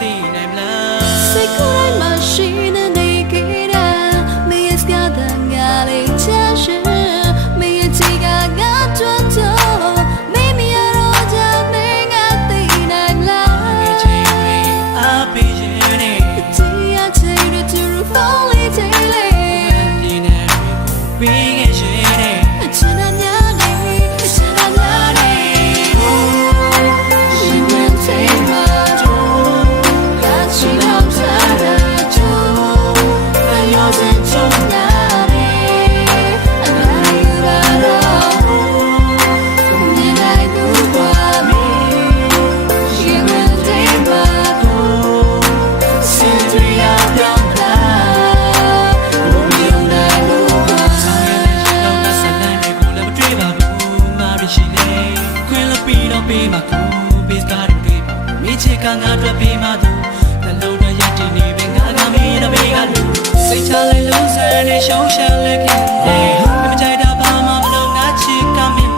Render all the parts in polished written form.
သိနိုင်မလား စိတ်ကိုယ်တိုင်းမှာရှိနေနေကြတာမင်းရဲ့စကားတန်ငါလေးချာရှင်မင်းရဲ့ချီကငါကြွတော့မင်းမရတော့ကြမင်းငါသိနိုင်လား ငယ်ချင်းတွေအားပေးရင်နေ တရားချင်တဲ့သူတို့ follow ချင်လေ ပြင်းနေပြီးငယ်ချင်းတွေ အချင်တဲ့ညာနေအချင်တဲ့ညာနေရှင်ဝင်သေးမှာကချင်အောင်စားတဲ့သူအယောစင်ချုံနာနေအနာယူရတော့မြင်လိုက်သူပါမီရှင်ဝင်သေးမှာစင်တူရပြောင်းလာဘုံမြင်နိုင်လို့ပါ ဆောင်ရတဲ့ရှင်တော့ကဆက်လန်းတွေကိုလည်းမတွေ့ပါဘူးငါရရှိနေခွင့်လပြီးတော့ပေးမှာကိုပေးစကားတွေပါမိချစ်ကငါအတွက်ပေးမှာသူနှလုံးသွင်းရည်တည်နေပဲငါကမင်းတော့ပေးကလူစိတ်ချလိုက်လို့ဆယ်နေရှုံးရှက်လက်ခင်မကြိုက်တာဘာမှမလုပ်ငါချစ်ကမင်း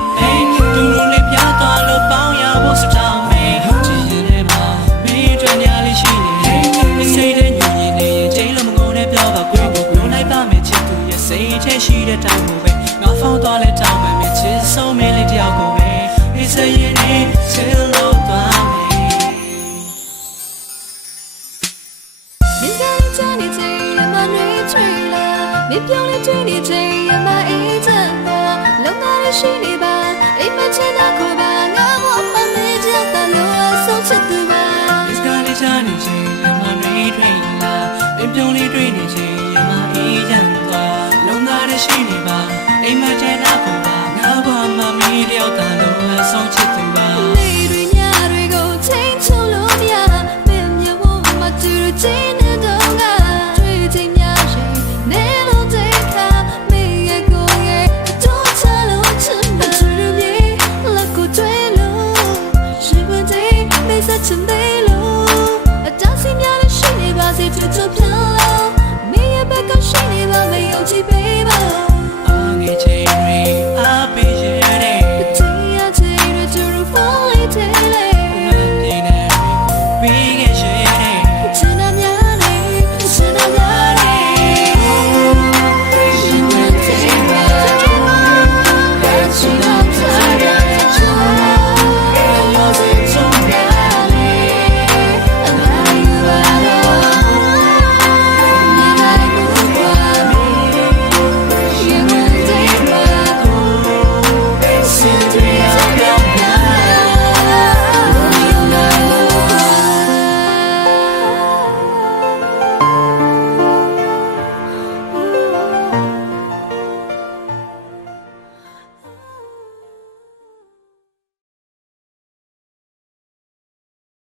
သူတို့လေးပြသွားလို့ပေါင်းရဖို့စတောင်းမေးကြည်ရင်လည်းပါမင်းအတွက်ညာလေးရှိနေစိတ်တဲ့ညဉ့်ညင်နေရင်ချိန်လို့မငုံနဲ့ပြောပါကွယ်ကိုလုံးလိုက်ပါမယ်ချစ်သူရဲ့စိတ်ထဲရှိတဲ့တောင်းကိုပဲငါဖောင်းသွားလဲတောင်းမယ်ချစ်ဆုံးမင်းလေးတယောက်ကိုပဲဒီစရင်နေချစ်လို့သွားမယ် 你在这里最热闹的吹了，你漂亮最你最